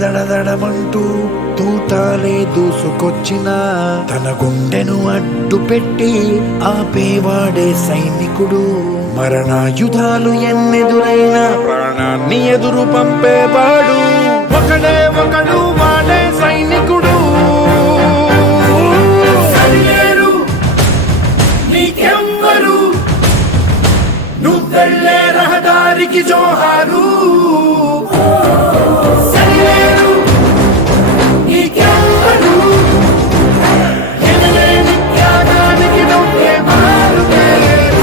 దడదడమంటూ తూటాలే దూసుకొచ్చిన తన గుండెను అడ్డు పెట్టి ఆపేవాడే సైనికుడు. మరణాయుధాలు ఎన్నెదురైనా ప్రాణాన్ని ఎదురు పంపేవాడు ఒకడే ఒకడు, వాడే సైనికుడు. సరిలేరు నీకెవ్వరు, నువ్వెళ్ళే రహదారికి జోహారు. సరిలేరు నీకెవ్వరు, ఎనలేని త్యాగానికి నువ్వే మారుతేరు.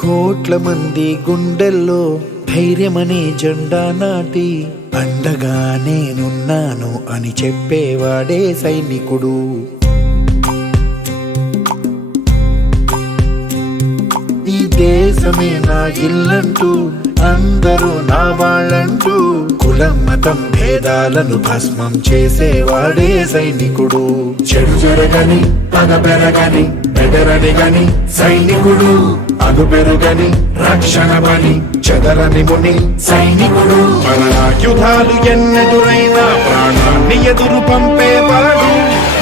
కోట్ల మంది గుండెల్లో ధైర్యమనే జెండా నాటి అండగా నేనున్నాను అని చెప్పేవాడే సైనికుడు. ఈ దేశమే నా ఇల్లంటూ అందరూ నా వాళ్ళంటూ కులం మతం భేదాలను భస్మం చేసేవాడే సైనికుడు. చెడు జరగని పగ పెరగని బెదరని గని సైనికుడు, అగు పెరుగని రక్షణ బలి చెదరని ముని సైనికుడు. మరణాయుధాలు ఎన్నెదురైనా ప్రాణాన్ని ఎదురు పంపేవాడు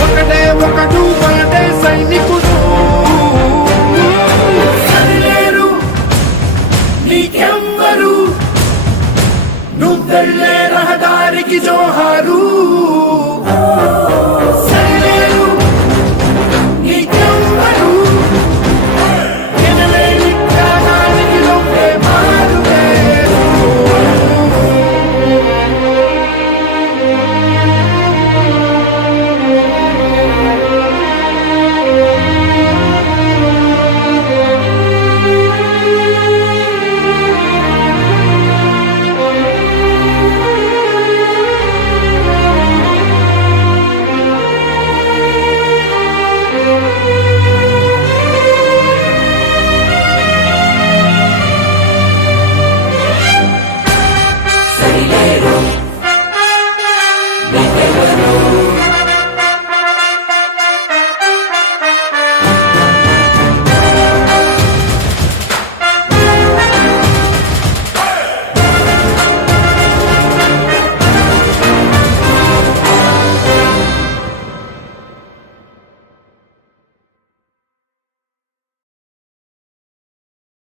ఒకటే ఒకడు, వాడే సైనికుడు. సరిలేరు నీకెవ్వరు, నువ్వెళ్ళే రహదారికి జోహారు. సరిలేరు నీకెవ్వరు, ఎనలేని త్యాగానికి నువ్వే మారుతేరు.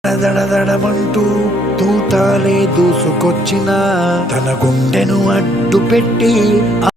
దడదడమంటూ తూటాలే దూసుకొచ్చిన తన గుండెను అడ్డు పెట్టి